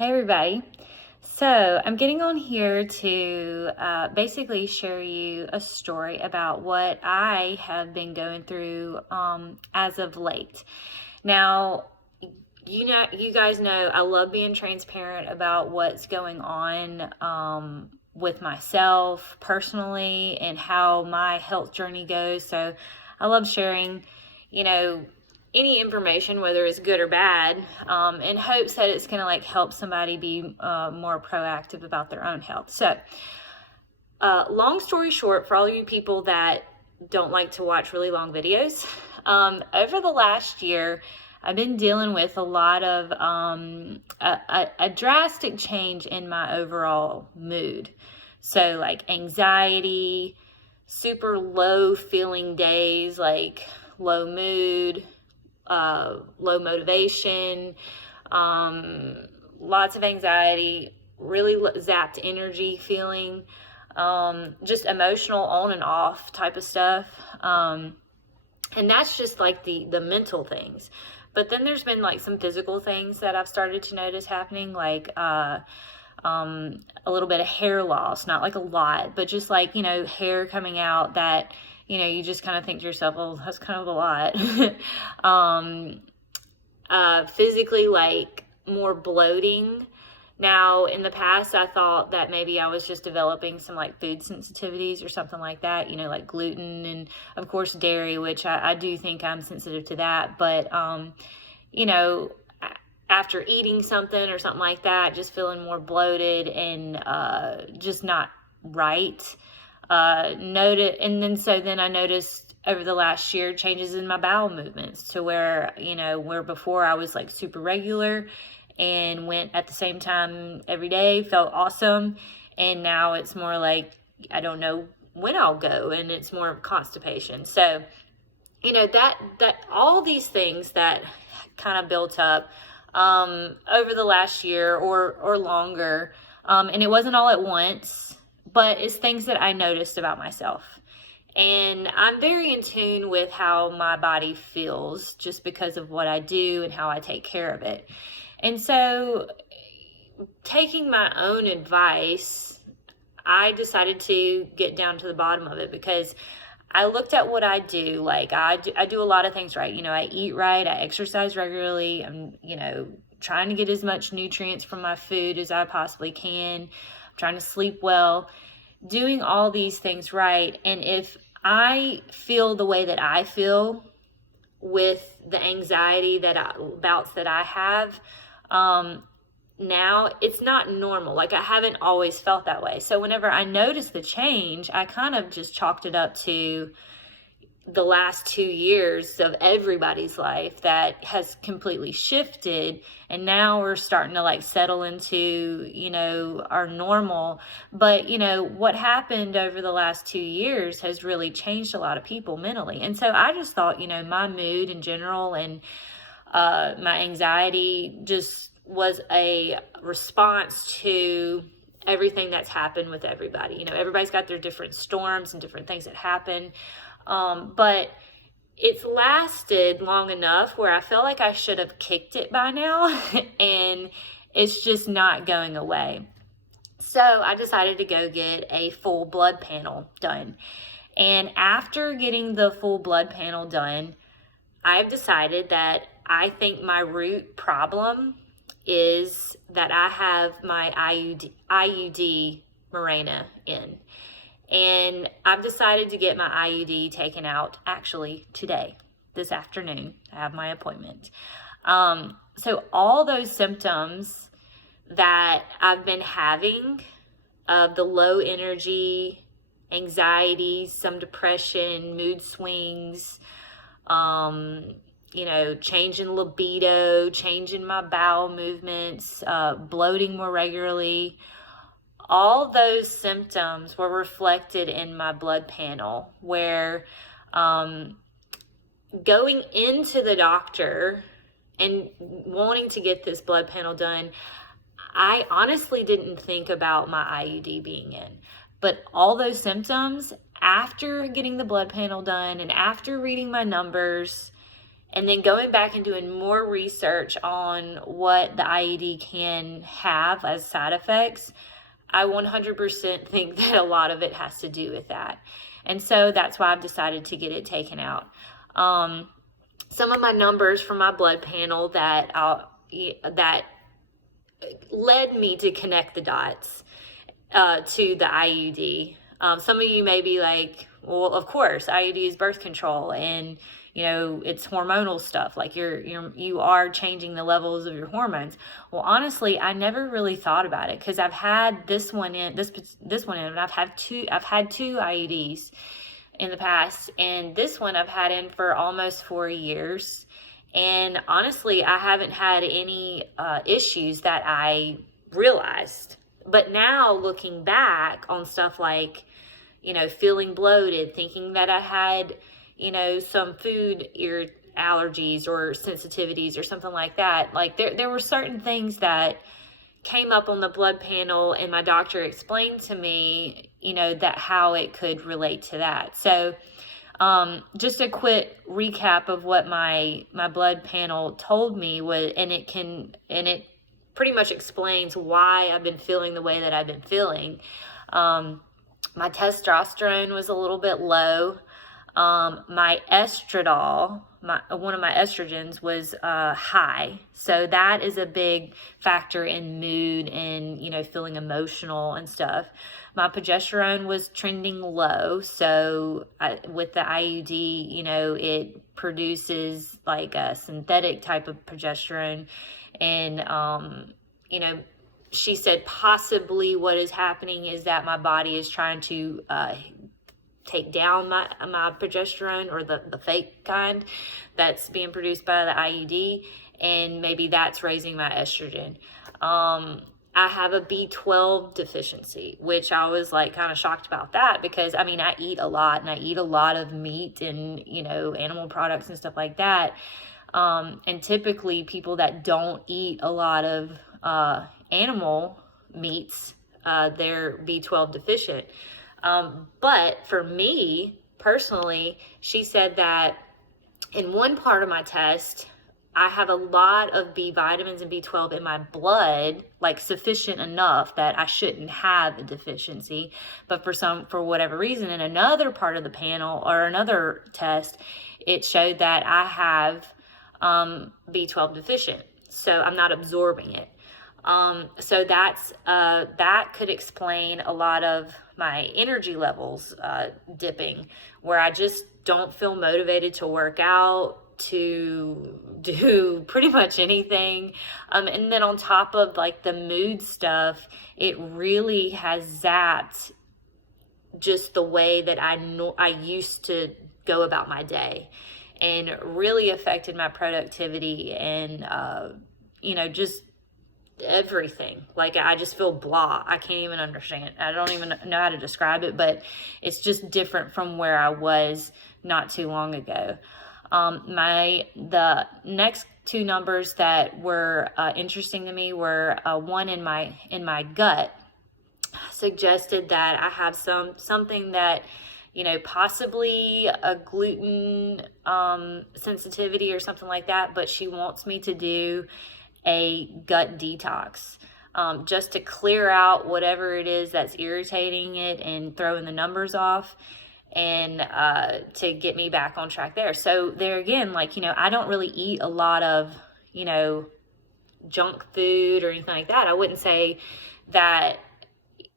Hey everybody. So I'm getting on here to basically share you a story about what I have been going through as of late. Now, you guys know I love being transparent about what's going on with myself personally and how my health journey goes. So I love sharing, any information, whether it's good or bad, in hopes that it's going to help somebody be more proactive about their own health. So, long story short, for all you people that don't like to watch really long videos, over the last year, I've been dealing with a lot of a drastic change in my overall mood. So anxiety, super low feeling days, low mood, low motivation, lots of anxiety, really zapped energy feeling, just emotional on and off type of stuff. And that's just the mental things. But then there's been some physical things that I've started to notice happening, a little bit of hair loss, not a lot, but just hair coming out that you just kind of think to yourself, well, that's kind of a lot. Physically, more bloating. Now, in the past, I thought that maybe I was just developing some food sensitivities or something like that, like gluten and, of course, dairy, which I do think I'm sensitive to that. But, after eating something or something like that, just feeling more bloated and just not right. Then I noticed over the last year changes in my bowel movements to where before I was super regular and went at the same time every day, felt awesome. And now it's more I don't know when I'll go, and it's more constipation. So, that all these things that kind of built up over the last year or longer. And it wasn't all at once, but it's things that I noticed about myself. And I'm very in tune with how my body feels just because of what I do and how I take care of it. And so, taking my own advice, I decided to get down to the bottom of it because I looked at what I do. I do a lot of things right. I eat right. I exercise regularly. I'm, trying to get as much nutrients from my food as I possibly can. I'm trying to sleep well, doing all these things right. And if I feel the way that I feel with the anxiety bouts that I have, now it's not normal. I haven't always felt that way. So whenever I noticed the change, I kind of just chalked it up to the last 2 years of everybody's life that has completely shifted. And now we're starting to settle into, our normal. But, what happened over the last 2 years has really changed a lot of people mentally. And so I just thought, my mood in general and my anxiety just was a response to everything that's happened with everybody. Everybody's got their different storms and different things that happen. But it's lasted long enough where I feel like I should have kicked it by now and it's just not going away. So I decided to go get a full blood panel done. And after getting the full blood panel done, I've decided that I think my root problem is that I have my IUD Mirana in. And I've decided to get my IUD taken out actually today, this afternoon. I have my appointment. So all those symptoms that I've been having of the low energy, anxiety, some depression, mood swings, change in libido, change in my bowel movements, bloating more regularly. All those symptoms were reflected in my blood panel where going into the doctor and wanting to get this blood panel done, I honestly didn't think about my IUD being in. But all those symptoms, after getting the blood panel done and after reading my numbers And then going back and doing more research on what the IUD can have as side effects, I 100% think that a lot of it has to do with that. And so that's why I've decided to get it taken out. Some of my numbers from my blood panel that led me to connect the dots to the IUD. Some of you may be like, well, of course, IUD is birth control, and it's hormonal stuff. Like you are changing the levels of your hormones. Well, honestly, I never really thought about it because I've had this one in, and I've had two IUDs in the past, and this one I've had in for almost 4 years. And honestly, I haven't had any issues that I realized. But now looking back on stuff like, feeling bloated, thinking that I had, some food allergies or sensitivities or something like that. Like there were certain things that came up on the blood panel, and my doctor explained to me, that how it could relate to that. So just a quick recap of what my blood panel told me was, and it pretty much explains why I've been feeling the way that I've been feeling. My testosterone was a little bit low. My estradiol, one of my estrogens was high. So that is a big factor in mood and, feeling emotional and stuff. My progesterone was trending low. So with the IUD, it produces like a synthetic type of progesterone. And, she said possibly what is happening is that my body is trying to take down my progesterone, or the fake kind that's being produced by the IUD, and maybe that's raising my estrogen. I have a B12 deficiency, which I was like kind of shocked about that because I eat a lot, and I eat a lot of meat and, animal products and stuff like that. And typically people that don't eat a lot of animal meats, they're B12 deficient. But for me personally, she said that in one part of my test, I have a lot of B vitamins and B12 in my blood, like sufficient enough that I shouldn't have a deficiency. But for whatever reason, in another part of the panel or another test, it showed that I have B12 deficient. So I'm not absorbing it. So that could explain a lot of my energy levels dipping, where I just don't feel motivated to work out, to do pretty much anything. And then on top of like the mood stuff, it really has zapped just the way that I used to go about my day, and really affected my productivity and, just everything. Like I just feel blah. I can't even understand. I don't even know how to describe it, but it's just different from where I was not too long ago. The next two numbers that were interesting to me were one in my gut suggested that I have something that, possibly a gluten sensitivity or something like that, but she wants me to do a gut detox just to clear out whatever it is that's irritating it and throwing the numbers off, and to get me back on track there. So there again, like, I don't really eat a lot of, junk food or anything like that. I wouldn't say that,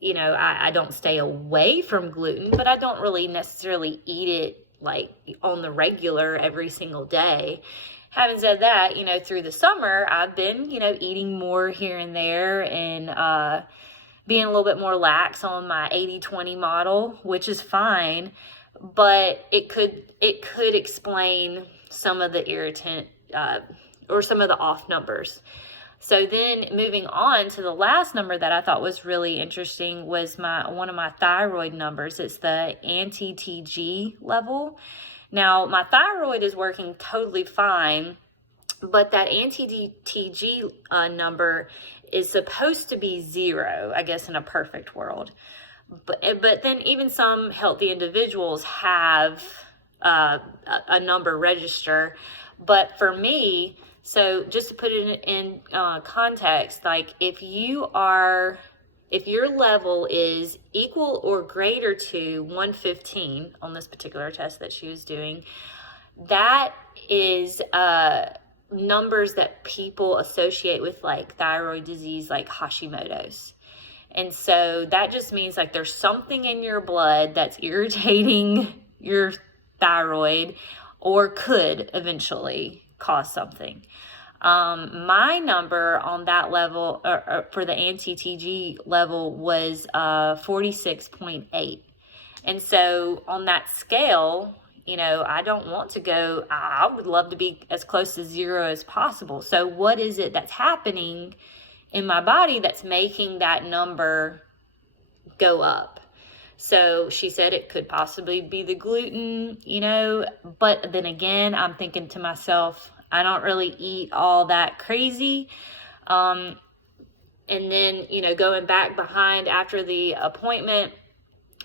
I don't stay away from gluten, but I don't really necessarily eat it like on the regular every single day. Having said that, through the summer, I've been, eating more here and there, and being a little bit more lax on my 80-20 model, which is fine, but it could explain some of the irritant or some of the off numbers. So then moving on to the last number that I thought was really interesting was one of my thyroid numbers. It's the anti-TG level. Now, my thyroid is working totally fine, but that anti-TG number is supposed to be 0, I guess, in a perfect world. But then even some healthy individuals have a number register, But for me, so just to put it in context, like if your level is equal or greater to 115 on this particular test that she was doing, that is numbers that people associate with like thyroid disease, like Hashimoto's. And so that just means like there's something in your blood that's irritating your thyroid or could eventually cause something. My number on that level, or for the anti-TG level, was 46.8. And so on that scale, I don't want to go, I would love to be as close to 0 as possible. So what is it that's happening in my body that's making that number go up? So she said it could possibly be the gluten, but then again, I'm thinking to myself, I don't really eat all that crazy. And then, going back behind after the appointment,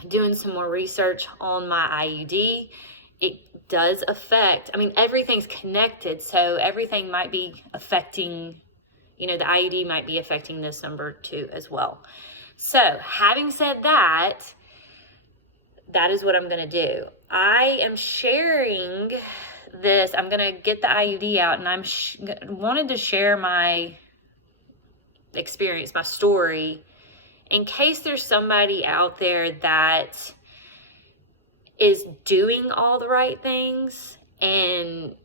doing some more research on my IUD, it does affect, everything's connected. So everything might be affecting, the IUD might be affecting this number too as well. So having said that, that is what I'm going to do. I am sharing this. I'm going to get the IUD out, and I'm wanted to share my experience, my story, in case there's somebody out there that is doing all the right things and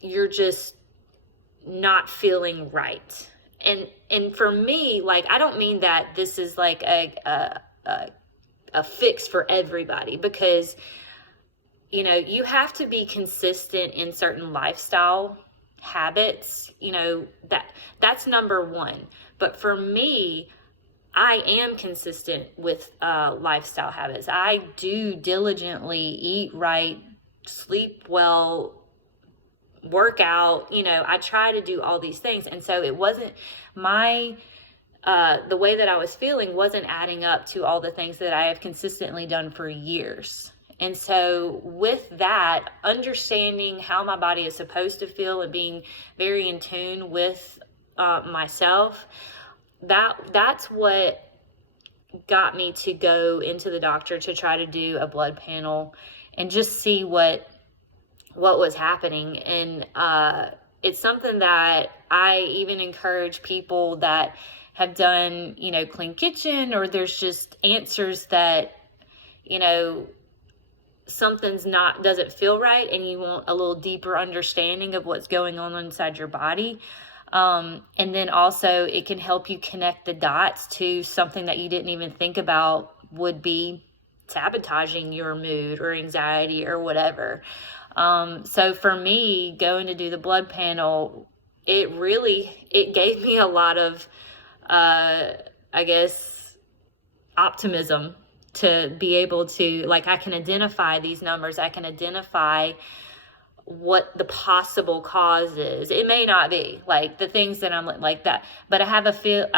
you're just not feeling right. And for me, like, I don't mean that this is like a fix for everybody, because you have to be consistent in certain lifestyle habits. That's number one. But for me, I am consistent with lifestyle habits. I do diligently eat right, sleep well, work out. I try to do all these things. And so it wasn't the way that I was feeling wasn't adding up to all the things that I have consistently done for years. And so with that, understanding how my body is supposed to feel and being very in tune with myself, that's what got me to go into the doctor to try to do a blood panel and just see what was happening. And it's something that I even encourage people that have done, Clean Kitchen, or there's just answers that, something's doesn't feel right and you want a little deeper understanding of what's going on inside your body. And then also it can help you connect the dots to something that you didn't even think about would be sabotaging your mood or anxiety or whatever. So for me, going to do the blood panel, it gave me a lot of, optimism to be able to, like, I can identify these numbers. I can identify what the possible cause is. It may not be like the things that I'm like that, but I have a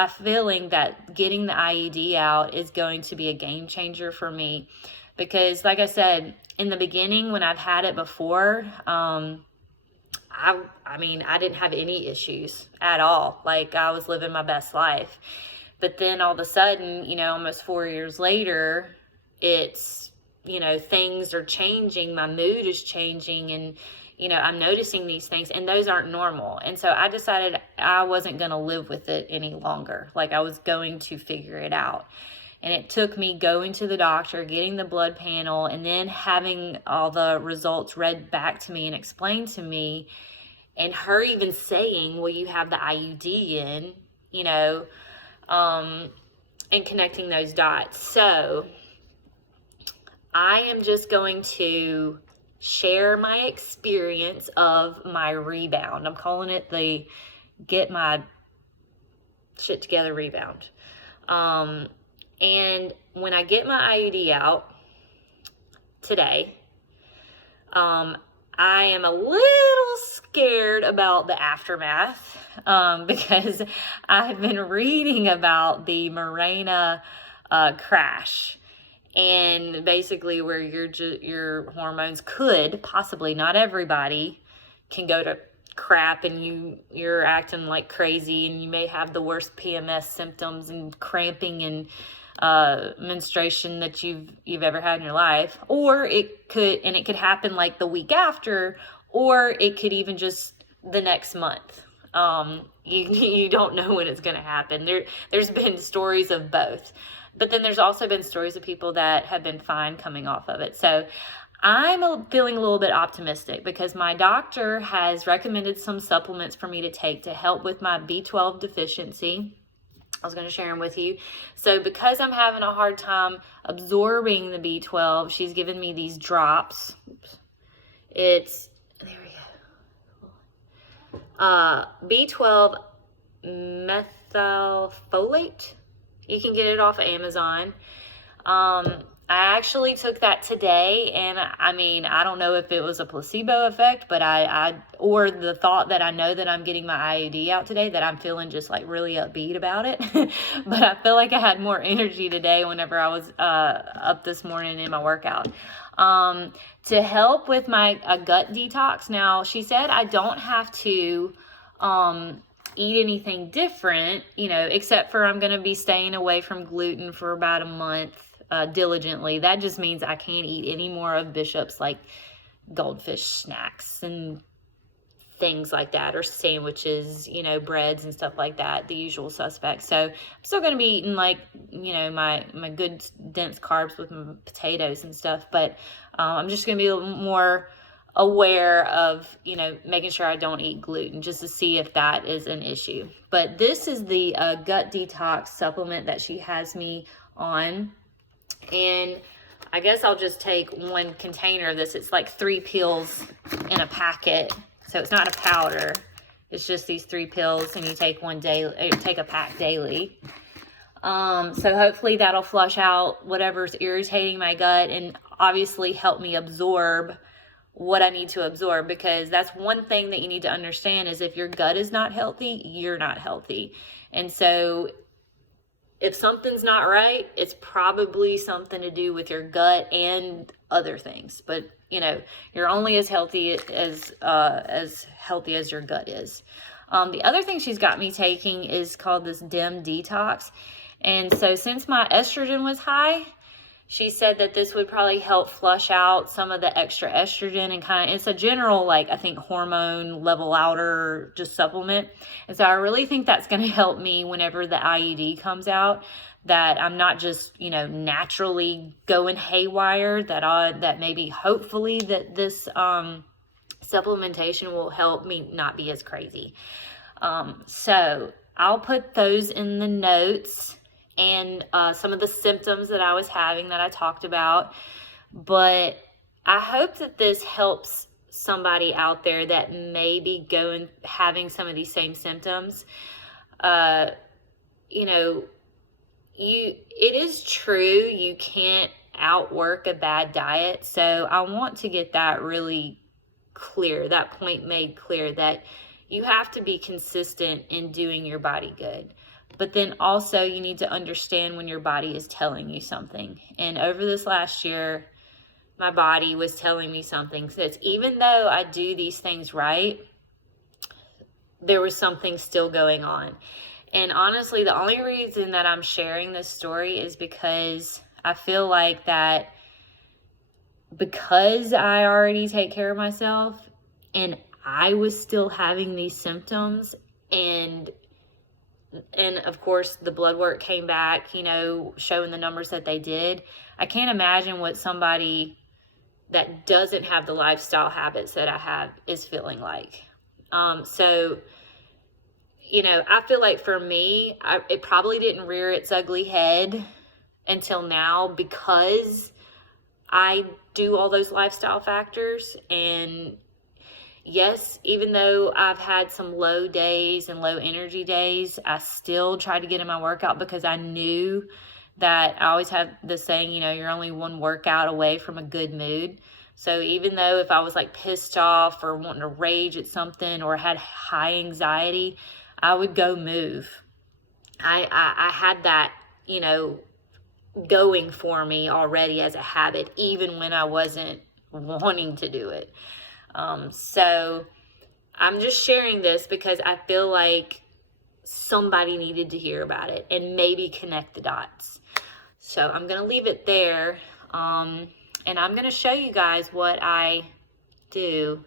feeling that getting the IUD out is going to be a game changer for me, because like I said, in the beginning, when I've had it before, I didn't have any issues at all. Like, I was living my best life. But then all of a sudden, almost 4 years later, it's, things are changing. My mood is changing, and, I'm noticing these things, and those aren't normal. And so I decided I wasn't going to live with it any longer. Like, I was going to figure it out. And it took me going to the doctor, getting the blood panel, and then having all the results read back to me and explained to me, and her even saying, well, you have the IUD in, and connecting those dots. So I am just going to share my experience of my rebound. I'm calling it the get my shit together rebound. And when I get my IUD out today, I am a little scared about the aftermath, because I've been reading about the Mirana crash, and basically where your hormones could possibly, not everybody can go to crap and you're acting like crazy, and you may have the worst PMS symptoms and cramping and menstruation that you've ever had in your life. Or it could happen like the week after, or it could even just the next month. You don't know when it's going to happen. There's been stories of both, but then there's also been stories of people that have been fine coming off of it. So I'm feeling a little bit optimistic because my doctor has recommended some supplements for me to take to help with my B12 deficiency. I was going to share them with you. So because I'm having a hard time absorbing the B12, she's given me these drops. There we go. B12 Methylfolate. You can get it off of Amazon. I actually took that today, and I mean, I don't know if it was a placebo effect, but or the thought that I know that I'm getting my IUD out today, that I'm feeling just like really upbeat about it. But I feel like I had more energy today whenever I was up this morning in my workout. To help with my gut detox. Now, she said I don't have to eat anything different, except for I'm going to be staying away from gluten for about a month. Diligently. That just means I can't eat any more of Bishop's like goldfish snacks and things like that, or sandwiches, breads and stuff like that, the usual suspects. So I'm still going to be eating like, my good dense carbs with my potatoes and stuff, but I'm just going to be a little more aware of, making sure I don't eat gluten, just to see if that is an issue. But this is the gut detox supplement that she has me on. And I guess I'll just take one container of this. It's like 3 pills in a packet. So it's not a powder. It's just these 3 pills, and you take take a pack daily. So hopefully that'll flush out whatever's irritating my gut, and obviously help me absorb what I need to absorb, because that's one thing that you need to understand is if your gut is not healthy, you're not healthy. And so if something's not right, it's probably something to do with your gut and other things. But you're only as healthy as your gut is. The other thing she's got me taking is called this DIM detox. And so since my estrogen was high, she said that this would probably help flush out some of the extra estrogen, and it's a general, I think, hormone level outer just supplement. And so I really think that's going to help me whenever the IUD comes out, that I'm not just, naturally going haywire, that maybe hopefully that this supplementation will help me not be as crazy. So I'll put those in the notes, and some of the symptoms that I was having that I talked about. But I hope that this helps somebody out there that may be having some of these same symptoms. It is true, you can't outwork a bad diet. So I want to get that really clear, that point made clear, that you have to be consistent in doing your body good. But then also you need to understand when your body is telling you something. And over this last year, my body was telling me something. So even though I do these things right, there was something still going on. And honestly, the only reason that I'm sharing this story is because I feel like that because I already take care of myself and I was still having these symptoms, and of course the blood work came back, showing the numbers that they did. I can't imagine what somebody that doesn't have the lifestyle habits that I have is feeling like. So, I feel like for me, it probably didn't rear its ugly head until now, because I do all those lifestyle factors. And yes, even though I've had some low days and low energy days, I still tried to get in my workout, because I knew that I always have the saying, you're only one workout away from a good mood. So even though if I was pissed off or wanting to rage at something or had high anxiety, I would go move. I had that, going for me already as a habit, even when I wasn't wanting to do it. So I'm just sharing this because I feel like somebody needed to hear about it and maybe connect the dots. So I'm going to leave it there. And I'm going to show you guys what I do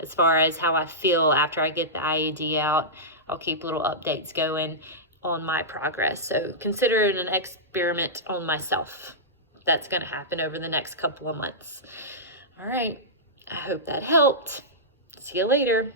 as far as how I feel after I get the IUD out. I'll keep little updates going on my progress. So consider it an experiment on myself. That's going to happen over the next couple of months. All right. I hope that helped. See you later.